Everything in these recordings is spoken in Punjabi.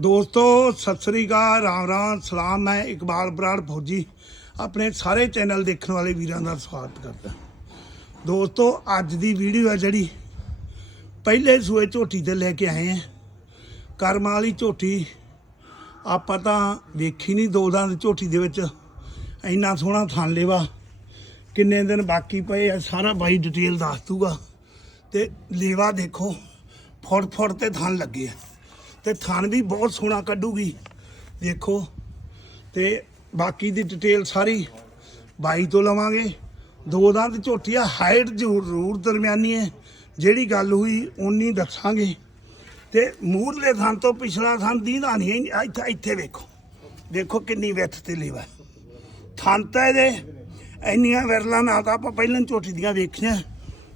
ਦੋਸਤੋ, ਸਤਿ ਸ੍ਰੀ ਅਕਾਲ, ਰਾਮ ਰਾਮ, ਸਲਾਮ, ਮੈਂ ਇਕਬਾਲ ਬਰਾੜ ਫੌਜੀ, ਆਪਣੇ ਸਾਰੇ ਚੈਨਲ ਦੇਖਣ ਵਾਲੇ ਵੀਰਾਂ ਦਾ ਸਵਾਗਤ ਕਰਦਾ। ਦੋਸਤੋ, ਅੱਜ ਦੀ ਵੀਡੀਓ ਹੈ ਜਿਹੜੀ ਪਹਿਲੇ ਸੂਏ ਝੋਟੀ ਤੇ ਲੈ ਕੇ ਆਏ ਆ। ਕਰਮਾਂ ਵਾਲੀ ਝੋਟੀ, ਆਪਾਂ ਤਾਂ ਵੇਖੀ ਨਹੀਂ ਦੋ ਦਾਂ ਦੀ ਝੋਟੀ ਦੇ ਵਿੱਚ। ਇੰਨਾ ਸੋਹਣਾ ਥਣ ਲੇਵਾ, ਕਿੰਨੇ ਦਿਨ ਬਾਕੀ ਪਏ ਆ, ਸਾਰਾ ਬਾਈ ਡਿਟੇਲ ਦੱਸ ਦੂਗਾ। ਤੇ ਲੇਵਾ ਦੇਖੋ ਫੁੱਟ ਫੁੱਟ ਤੇ ਥਣ ਲੱਗੇ ਆ। ਤੇ ਥਣ ਵੀ ਬਹੁਤ ਸੋਹਣਾ ਕੱਢੂਗੀ। ਦੇਖੋ, ਤੇ ਬਾਕੀ ਦੀ ਡਿਟੇਲ ਸਾਰੀ ਬਾਈ ਤੋਂ ਲਵਾਂਗੇ। ਦੋ ਦੰਦ ਝੋਟੀ ਆ ਹਾਈਟ ਜ਼ਰੂਰ ਦਰਮਿਆਨੀ ਹੈ ਜਿਹੜੀ ਗੱਲ ਹੋਈ ਉਨੀ ਦੱਸਾਂਗੇ। ਤੇ ਮੂਰਲੇ ਥਾਂ ਤੋਂ ਪਿਛਲਾ ਥਣ ਦੀਦਾ ਨਹੀਂ ਇੱਥੇ ਇੱਥੇ ਵੇਖੋ। ਦੇਖੋ ਕਿੰਨੀ ਵਿੱਥ ਤੇ ਲੇਵਾ ਥਣ ਤਾਂ ਇਹਦੇ ਇੰਨੀਆਂ ਵਿਰਲਾਂ ਨਾ ਤਾਂ ਆਪਾਂ ਪਹਿਲਾਂ ਝੋਟੀ ਦੀਆਂ ਵੇਖੀਆਂ।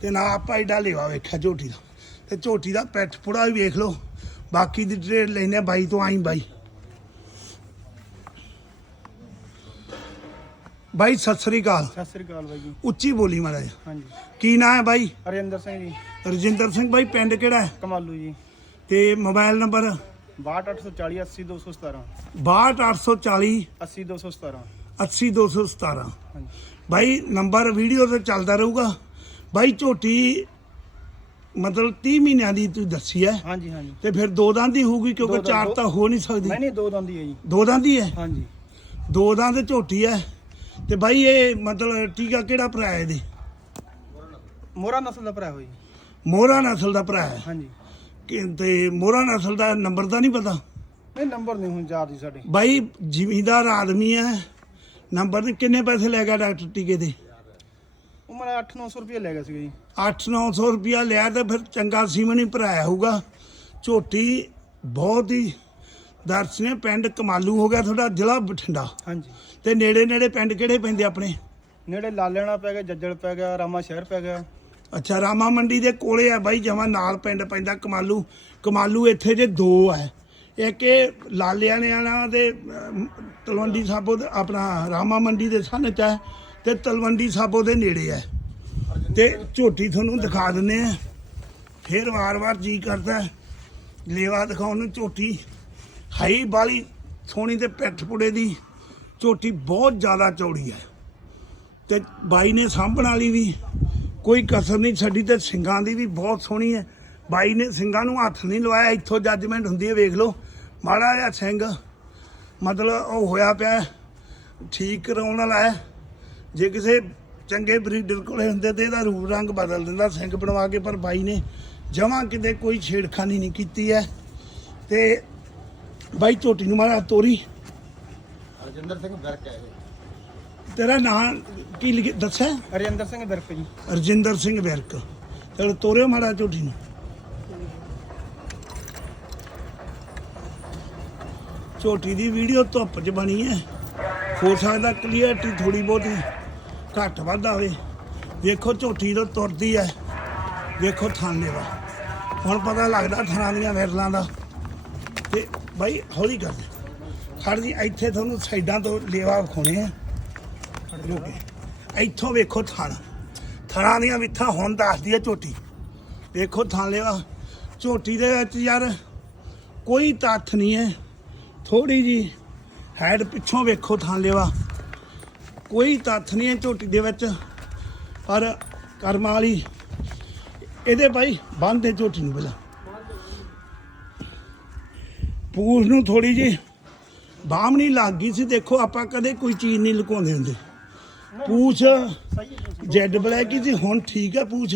ਤੇ ਨਾ ਆਪਾਂ ਐਡਾ ਲੇਵਾ ਵੇਖਿਆ ਝੋਟੀ ਦਾ। ਤੇ ਝੋਟੀ ਦਾ ਪੈਠ ਪੁੜਾ ਵੀ ਵੇਖ ਲਓ। ਬਾਕੀ ਦੀ ਡਿਟੇਲ ਲੈਨੇ ਬਾਈ ਤੋਂ ਆਈ ਬਾਈ। ਬਾਈ ਸਤਿ ਸ੍ਰੀ ਅਕਾਲ। ਸਤਿ ਸ੍ਰੀ ਅਕਾਲ ਬਾਈ ਜੀ। ਉੱਚੀ ਬੋਲੀ ਮਾੜਾ ਜਿਹਾ ਹਾਂਜੀ। ਕੀ ਨਾਂ ਹੈ ਬਾਈ? ਹਰਿੰਦਰ ਸਿੰਘ ਜੀ। ਰਜਿੰਦਰ ਸਿੰਘ ਬਾਈ ਪਿੰਡ ਕਿਹੜਾ ਹੈ? ਕਮਾਲੂ ਜੀ। ਤੇ ਮੋਬਾਈਲ ਨੰਬਰ? 62840 80217 62840 80217 80217 ਹਾਂਜੀ। ਬਾਈ ਨੰਬਰ ਵੀਡੀਓ ਤੇ ਚੱਲਦਾ ਰਹੂਗਾ। ਬਾਈ ਝੋਟੀ ਮਤਲਬ 30 ਮਹੀਨਿਆਂ ਦੀ ਤੂੰ ਦੱਸੀ ਹੈ। ਹਾਂਜੀ ਹਾਂਜੀ। ਤੇ ਫਿਰ ਦੋ ਦੰਦ ਦੀ ਹੋਊਗੀ ਕਿਉਂਕਿ ਦੋ ਦੰਦ- ਚਾਰ ਤਾਂ ਹੋ ਨਹੀਂ ਸਕਦੀ। ਨਹੀਂ ਨਹੀਂ ਦੋ ਦੰਦੀ ਹੈ ਜੀ। ਦੋ ਦੰਦ ਹੀ ਹੈ? ਹਾਂਜੀ। ਦੋ ਦੰਦ ਝੋਟੀ ਹੈ। ਤੇ ਬਾਈ ਇਹ ਮਤਲਬ ਟੀਕਾ ਕਿਹੜਾ ਭਰਾ ਹੈ ਇਹਦੇ? ਮੋਰਾ ਨਸਲ ਦਾ ਭਰਾ ਹੋਈ ਮੋਹਰਾ ਨਸਲ ਦਾ ਭਰਾ ਹੈ। ਹਾਂਜੀ। ਕਿ- ਤੇ ਮੋਹਰਾ ਨਸਲ ਦਾ ਨੰਬਰ ਤਾਂ ਨਹੀਂ ਪਤਾ? ਨਹੀਂ ਨੰਬਰ ਨਹੀਂ ਹੁਣ ਯਾਦ ਜੀ ਸਾਡੇ। ਬਾਈ ਜ਼ਿਮੀਂਦਾਰ ਆਦਮੀ ਹੈ। ਨੰਬਰ ਦੇ ਕਿੰਨੇ ਪੈਸੇ ਲੈ ਗਿਆ ਡਾਕਟਰ ਟੀਕੇ ਦੇ? ਮੇਰਾ 8-900 ਰੁਪਏ ਲੈ ਗਿਆ ਸੀਗਾ ਜੀ। 8-900 ਰੁਪਿਆ ਲਿਆ ਤੇ ਫਿਰ ਚੰਗਾ ਸੀਮਨ ਹੀ ਭਰਾਇਆ ਹੋਊਗਾ। ਝੋਟੀ ਬਹੁਤ ਹੀ ਦਰਸ਼ਨੇ ਪਿੰਡ ਕਮਾਲੂ ਹੋ ਗਿਆ ਤੁਹਾਡਾ ਜ਼ਿਲ੍ਹਾ ਬਠਿੰਡਾ। ਹਾਂਜੀ। ਤੇ ਨੇੜੇ ਨੇੜੇ ਪਿੰਡ ਕਿਹੜੇ ਪੈਂਦੇ ਆਪਣੇ? ਨੇੜੇ ਲਾਲੇਣਾ ਪੈ ਗਿਆ ਜੱਜਲ ਪੈ ਗਿਆ ਰਾਮਾ ਸ਼ਹਿਰ ਪੈ ਗਿਆ। ਅੱਛਾ ਰਾਮਾ ਮੰਡੀ ਦੇ ਕੋਲੇ ਆ ਬਾਈ ਜਮਾ ਨਾਲ ਪਿੰਡ ਪੈਂਦਾ ਕਮਾਲੂ। ਕਮਾਲੂ ਇੱਥੇ ਜੇ ਦੋ ਆ। ਇੱਕ ਇਹ ਲਾਲਿਆਂ ਨੇ ਆਣਾ ਤੇ ਅਮ, ਤਲਵੰਡੀ ਸਾਬੋ ਦੇ ਆਪਣਾ ਰਾਮਾ ਮੰਡੀ ਦੇ ਸਾਹਮਣੇ ਚ ਹੈ ਤੇ ਤਲਵੰਡੀ ਸਾਬੋ ਦੇ ਨੇੜੇ ਹੈ। ਤੇ ਝੋਟੀ ਤੁਹਾਨੂੰ ਦਿਖਾ ਦਿੰਨੇ ਆ ਫਿਰ ਵਾਰ-ਵਾਰ ਜੀ ਕਰਦਾ ਲੇਵਾ ਦਿਖਾਉਣ ਨੂੰ ਝੋਟੀ ਹਾਈ ਬਾਲੀ ਸੋਹਣੀ ਤੇ ਪਿੱਠ ਪੁੜੇ ਦੀ ਝੋਟੀ ਬਹੁਤ ਜ਼ਿਆਦਾ ਚੌੜੀ ਹੈ। ਤੇ ਬਾਈ ਨੇ ਸਾਂਭਣ ਵਾਲੀ ਵੀ ਕੋਈ ਕਸਰ ਨਹੀਂ ਛੱਡੀ ਤੇ ਸਿੰਘਾਂ ਦੀ ਵੀ ਬਹੁਤ ਸੋਹਣੀ ਹੈ। ਬਾਈ ਨੇ ਸਿੰਘਾਂ ਨੂੰ ਹੱਥ ਨਹੀਂ ਲਵਾਇਆ, ਇੱਥੋਂ ਜੱਜਮੈਂਟ ਹੁੰਦੀ ਹੈ, ਵੇਖ ਲਓ। ਮਾੜਾ ਜਿਹਾ ਸਿੰਘ, ਮਤਲਬ ਉਹ ਹੋਇਆ ਪਿਆ, ਠੀਕ ਕਰਾਉਣ ਵਾਲਾ ਹੈ। ਜੇ ਕਿਸੇ ਚੰਗੇ ਬਰੀਡਰ ਕੋਲੇ ਹੁੰਦੇ ਤੇ ਇਹਦਾ ਰੂਪ ਰੰਗ ਬਦਲ ਦਿੰਦਾ ਸਿੰਘ ਬਣਵਾ ਕੇ ਪਰ ਬਾਈ ਨੇ ਜਮਾਂ ਕਿਤੇ ਕੋਈ ਛੇੜਖਾਨੀ ਨਹੀਂ ਕੀਤੀ ਹੈ। ਤੇ ਬਾਈ ਝੋਟੀ ਨੂੰ ਮਾਰਾ ਤੋਰੀ। ਰਜਿੰਦਰ ਸਿੰਘ ਵਿਰਕ ਹੈ ਤੇਰਾ ਨਾਂ ਕੀ ਲਿਖ ਦੱਸਿਆ? ਹਰਿੰਦਰ ਸਿੰਘ ਬਿਰਕ ਜੀ। ਰਜਿੰਦਰ ਸਿੰਘ ਵਿਰਕ ਚਲੋ ਤੋਰਿਓ ਮਾੜਾ ਝੋਟੀ ਨੂੰ। ਝੋਟੀ ਦੀ ਵੀਡੀਓ ਧੁੱਪ 'ਚ ਬਣੀ ਹੈ। ਹੋ ਸਕਦਾ ਕਲੀਅਰਟੀ ਥੋੜੀ ਬਹੁਤੀ। ਘੱਟ ਵੱਧ ਆਵੇ ਵੇਖੋ ਝੋਟੀ ਤੋਂ ਤੁਰਦੀ ਹੈ ਵੇਖੋ ਥਾਂ ਲੈਵਾ ਹੁਣ ਪਤਾ ਲੱਗਦਾ ਥਾਂ ਦੀਆਂ ਵਿਰਲਾਂ ਦਾ। ਤੇ ਬਾਈ ਹੌਲੀ ਕਰ ਦੇ ਖੜ ਜੀ, ਇੱਥੇ ਤੁਹਾਨੂੰ ਸਾਈਡਾਂ ਤੋਂ ਲੇਵਾ ਵਿਖਾਉਣੇ ਆ। ਰੁਕੇ ਇੱਥੋਂ ਵੇਖੋ ਥਣ। ਥਣਾਂ ਦੀਆਂ ਵਿੱਥਾਂ ਹੁਣ ਦੱਸਦੀ ਹੈ ਝੋਟੀ। ਵੇਖੋ ਥਣ ਲਿਆ ਝੋਟੀ ਦੇ ਵਿੱਚ ਯਾਰ ਕੋਈ ਤੱਥ ਨਹੀਂ ਹੈ ਥੋੜੀ ਜੀ ਹੈਡ ਪਿੱਛੋਂ ਵੇਖੋ ਥਣ ਲਿਆ ਕੋਈ ਤੱਥ ਨਹੀਂ ਹੈ ਝੋਟੀ ਦੇ ਵਿੱਚ ਪਰ ਕਰਮਾਂ ਵਾਲੀ ਇਹਦੇ ਭਾਈ ਬੰਦੇ ਝੋਟੀ ਨੂੰ ਪਹਿਲਾਂ ਪੂਛ ਨੂੰ ਥੋੜੀ ਜੀ ਬਾਹਮ ਨਹੀਂ ਲੱਗ ਗਈ ਸੀ ਦੇਖੋ ਆਪਾਂ ਕਦੇ ਕੋਈ ਚੀਜ਼ ਨਹੀਂ ਲੁਕਾਉਂਦੇ ਹੁੰਦੇ। ਪੂਛ ਜੈਡ ਬਲੈਕ ਹੀ ਸੀ ਹੁਣ ਠੀਕ ਹੈ ਪੂਛ।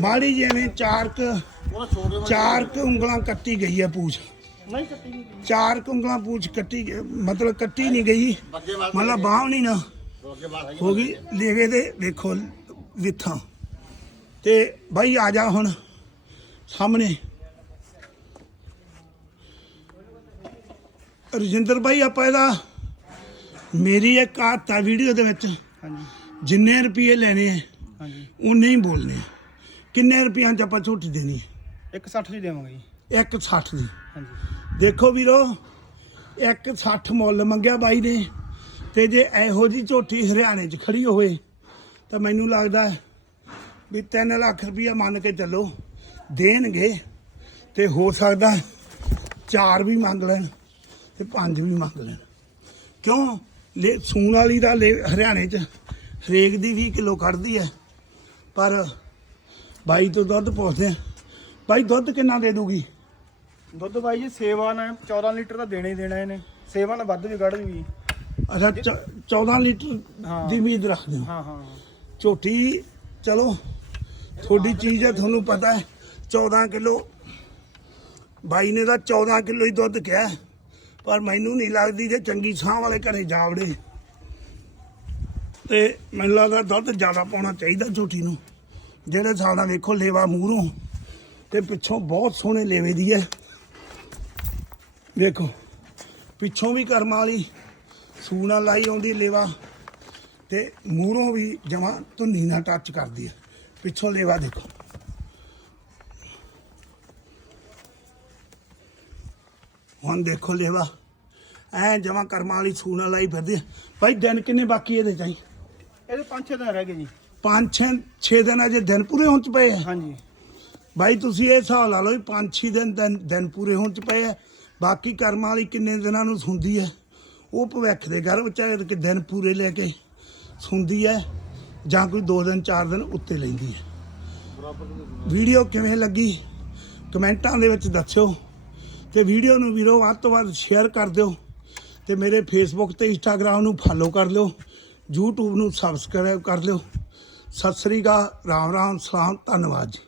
ਮਾੜੀ ਜਿਵੇਂ ਚਾਰ ਕੁ ਉਹਦਾ ਛੋਟੇ ਚਾਰ ਕੁ ਉਂਗਲਾਂ ਕੱਟੀ ਗਈ ਹੈ ਪੂਛ। ਨਹੀਂ ਕੱਟੀ ਨਹੀਂ। ਚਾਰ ਉਂਗਲਾਂ ਪੂਛ ਕੱਟੀ ਮਤਲਬ ਕੱਟੀ ਨਹੀਂ ਗਈ। ਮਤਲਬ ਬਾਹ ਨਹੀਂ ਨਾ। ਹੋ ਗਈ ਲੇਵੇ ਦੇ ਵੇਖੋ ਵਿਥਾਂ। ਤੇ ਬਾਈ ਆ ਜਾ ਹੁਣ ਸਾਹਮਣੇ। ਰਜਿੰਦਰ ਬਾਈ ਆਪਾਂ ਇਹਦਾ ਮੇਰੀ ਇੱਕ ਆਤਾ ਵੀਡੀਓ ਦੇ ਵਿੱਚ। ਹਾਂਜੀ। ਜਿੰਨੇ ਰੁਪਏ ਲੈਣੇ ਆ ਹਾਂਜੀ। ਉਨੇ ਹੀ ਬੋਲਨੇ ਆ। ਕਿੰਨੇ ਰੁਪਈਆਂ ਚ ਆਪਾਂ ਝੋਟੀ ਦੇਣੀ ਹੈ 160 ਦੀ ਦੇਵਾਂਗੇ ਜੀ। 160 ਦੀ। ਹਾਂਜੀ। ਦੇਖੋ ਵੀਰੋ 160 ਮੁੱਲ ਮੰਗਿਆ ਬਾਈ ਨੇ। ਤੇ ਜੇ ਇਹੋ ਜੀ ਝੋਟੀ ਹਰਿਆਣੇ 'ਚ ਖੜੀ ਹੋਵੇ, ਤਾਂ ਮੈਨੂੰ ਲੱਗਦਾ ਵੀ 3 ਲੱਖ ਰੁਪਈਆ ਮੰਨ ਕੇ ਚੱਲੋ ਦੇਣਗੇ। ਤੇ ਹੋ ਸਕਦਾ ਚਾਰ ਵੀ ਮੰਗ ਲੈਣ ਤੇ ਪੰਜ ਵੀ ਮੰਗ ਲੈਣ। ਕਿਉਂ? ਲੈ, ਸੂਣ ਵਾਲੀ ਦਾ ਲੈ- ਹਰਿਆਣੇ 'ਚ ਹਰੇਕ ਦੀ 20 ਕਿਲੋ ਕੱਢਦੀ ਹੈ। ਪਰ ਬਾਈ ਤੋਂ ਦੁੱਧ ਪੁੱਛਦੇ ਬਾਈ ਦੁੱਧ ਕਿੰਨਾ ਦੇ ਦੂਗੀ? ਦੁੱਧ ਬਾਈ ਜੀ ਸੇਵਾ ਨਾਲ 14 ਲੀਟਰ ਤਾਂ ਦੇਣਾ ਹੀ ਦੇਣਾ ਇਹਨੇ ਸੇਵਾ ਨਾਲ ਵੱਧ ਵੀ ਕੱਢ ਦੂਗੀ। ਅੱਛਾ ਚ- 14 ਲੀਟਰ। ਦੀ ਉਮੀਦ ਰੱਖਦੇ ਹੋ। ਹਾਂ ਹਾਂ ਝੋਟੀ ਚਲੋ ਤੁਹਾਡੀ ਚੀਜ਼ ਹੈ ਤੁਹਾਨੂੰ ਪਤਾ ਹੈ 14 ਕਿਲੋ ਬਾਈ ਨੇ ਤਾਂ 14 ਕਿਲੋ ਹੀ ਦੁੱਧ ਕਿਹਾ ਹੈ। ਪਰ ਮੈਨੂੰ ਨਹੀਂ ਲੱਗਦੀ ਜੇ ਚੰਗੀ ਛਾਂ ਵਾਲੇ ਘਰੇ ਜਾਵੜੇ ਤੇ ਮੈਨੂੰ ਲੱਗਦਾ ਦੁੱਧ ਜ਼ਿਆਦਾ ਪਾਉਣਾ ਚਾਹੀਦਾ ਝੋਟੀ ਨੂੰ। ਜਿਹੜੇ ਨਾਲ ਵੇਖੋ ਲੇਵਾ ਮੂਹਰੋਂ ਤੇ ਪਿੱਛੋਂ ਬਹੁਤ ਸੋਹਣੇ ਲੇਵੇ ਦੀ ਹੈ। ਵੇਖੋ ਪਿੱਛੋਂ ਵੀ ਕਰਮਾਂ ਵਾਲੀ ਸੂਣਾ ਲਾਈ ਆਉਂਦੀ ਲੇਵਾ ਤੇ ਮੂਹਰੋਂ ਵੀ ਜਮਾ ਧੁੰਨੀ ਨਾਲ ਟੱਚ ਕਰਦੀ ਹੈ ਪਿੱਛੋਂ ਲੇਵਾ ਦੇਖੋ। ਹੁਣ ਦੇਖੋ ਲੇਵਾ। ਐ ਜਮਾ ਕਰਮਾਂ ਵਾਲੀ ਸੂਣਾ ਲਾਈ ਫਿਰਦੀ ਹੈ ਭਾਈ ਦਿਨ ਕਿੰਨੇ ਬਾਕੀ ਇਹਦੇ ਚਾਈ ਇਹਦੇ ਪੰਜ ਛੇ ਦਿਨ ਰਹਿ ਗਏ ਜੀ। ਪੰਜ ਛੇ ਛੇ ਦਿਨ ਅਜੇ ਦਿਨ ਪੂਰੇ ਹੋਣ ਚ ਪਏ ਆ? ਹਾਂਜੀ। ਭਾਈ ਤੁਸੀਂ ਇਹ ਹਿਸਾਬ ਲਾ ਲਓ ਵੀ ਪੰਜ ਛੇ ਦਿਨ ਦਿਨ ਦਿਨ ਪੂਰੇ ਹੋਣ ਚ ਪਏ ਆ। ਬਾਕੀ ਕਰਮਾਂ ਵਾਲੀ ਕਿੰਨੇ ਦਿਨਾਂ ਨੂੰ ਸੁੰਦੀ ਹੈ ਉਹ ਭਵਿੱਖ ਦੇ ਗਰਭ ਚ ਕਿ ਦਿਨ ਪੂਰੇ ਲੈ ਕੇ ਸੁੰਦੀ ਹੈ ਜਾਂ ਕੋਈ 2 ਦਿਨ 4 ਦਿਨ ਉੱਤੇ ਲੈਂਦੀ ਹੈ। ਵੀਡੀਓ ਕਿਵੇਂ ਲੱਗੀ? ਕਮੈਂਟਾਂ ਦੇ ਵਿੱਚ ਦੱਸਿਓ ਤੇ ਵੀਡੀਓ ਨੂੰ ਵੀਰੋ ਵੱਧ ਤੋਂ ਵੱਧ ਸ਼ੇਅਰ ਕਰ ਦਿਓ ਤੇ ਮੇਰੇ ਫੇਸਬੁੱਕ ਤੇ ਇੰਸਟਾਗ੍ਰਾਮ ਨੂੰ ਫਾਲੋ ਕਰ ਲਿਓ, YouTube ਨੂੰ ਸਬਸਕ੍ਰਾਈਬ ਕਰ ਲਿਓ। ਸਤਿ ਸ੍ਰੀ ਅਕਾਲ, ਰਾਮ ਰਾਮ, ਸਲਾਮ, ਧੰਨਵਾਦ ਜੀ।